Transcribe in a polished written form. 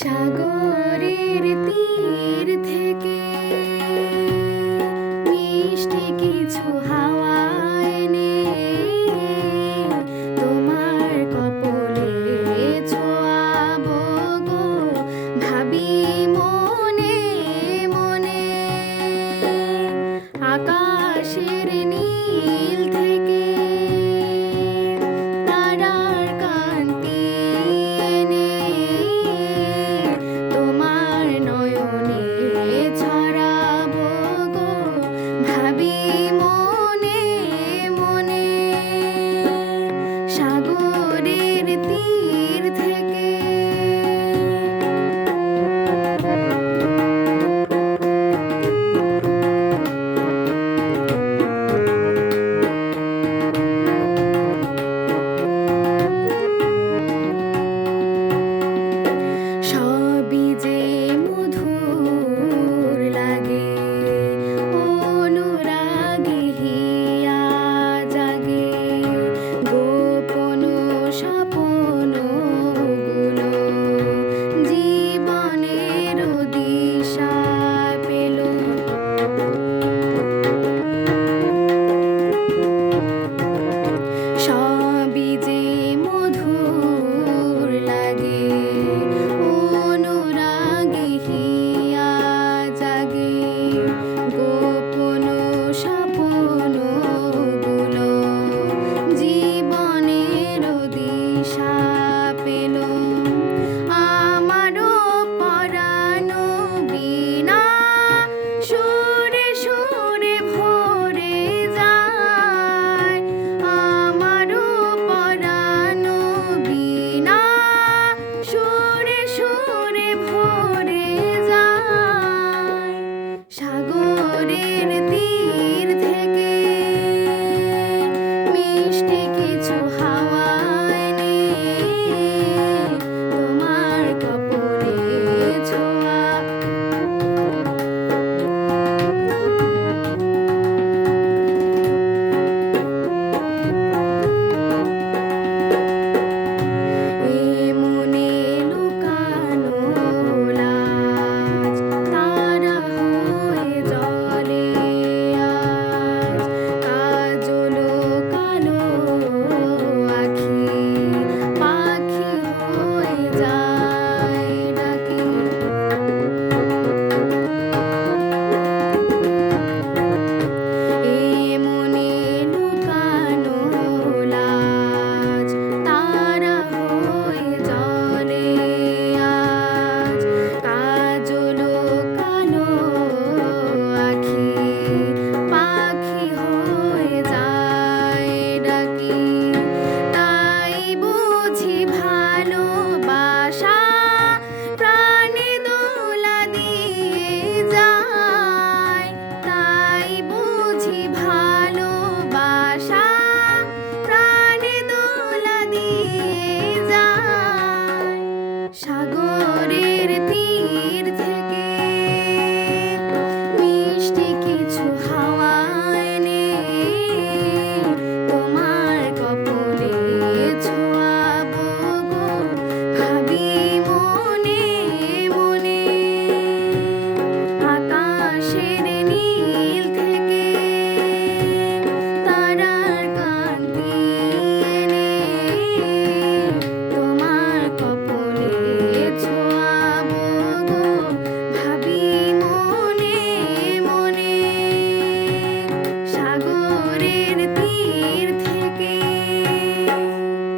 সাগরের তীর থেকে মিষ্টি কিছু হাওয়া এনে তোমার কপলে ছোঁয়াবো গো, ভাবি মনে মনে। আকাশের নীল থেকে তারার কান্তি এনে তোমার নয়নে ছড়াবো গো, ভাবি মনে মনে। সাগরের তীর থেকে সবই যে মধুর লাগে, অনুরাগে হিয়া জাগে। গোপন স্বপ্নগুলো জীবনের দিশা পেল। সবই যে মধুর লাগে, অনুরাগে হিয়া জাগে। গোপন স্বপ্নগুলো জীবনের দিশা পেল। আমারও পরানো বিনা সুরে সুরে ভরে যায়। আমারও পরানো বিনা সুরে সুরে ভরে যায়। সাগরের তীর থেকে মিষ্টি কিছু হাওয়া এনে তোমার কপলে ছোঁয়া। এ মনে লুকানো লাজ তারা হয়ে জলে আজ। কাজল কালো আখি পাখি হয়ে যায় ডাকি। এ মনে লুকানো লাজ তারা হয়ে জলে আজ। কাজল কালো আখি পাখি হয়ে যায় ডাকি। তাই বুঝি ভালোবাসা প্রাণে দোলা দিয়ে যায়। তাই বুঝি ভালোবাসা প্রাণে দোলা দিয়ে যায়। সাগর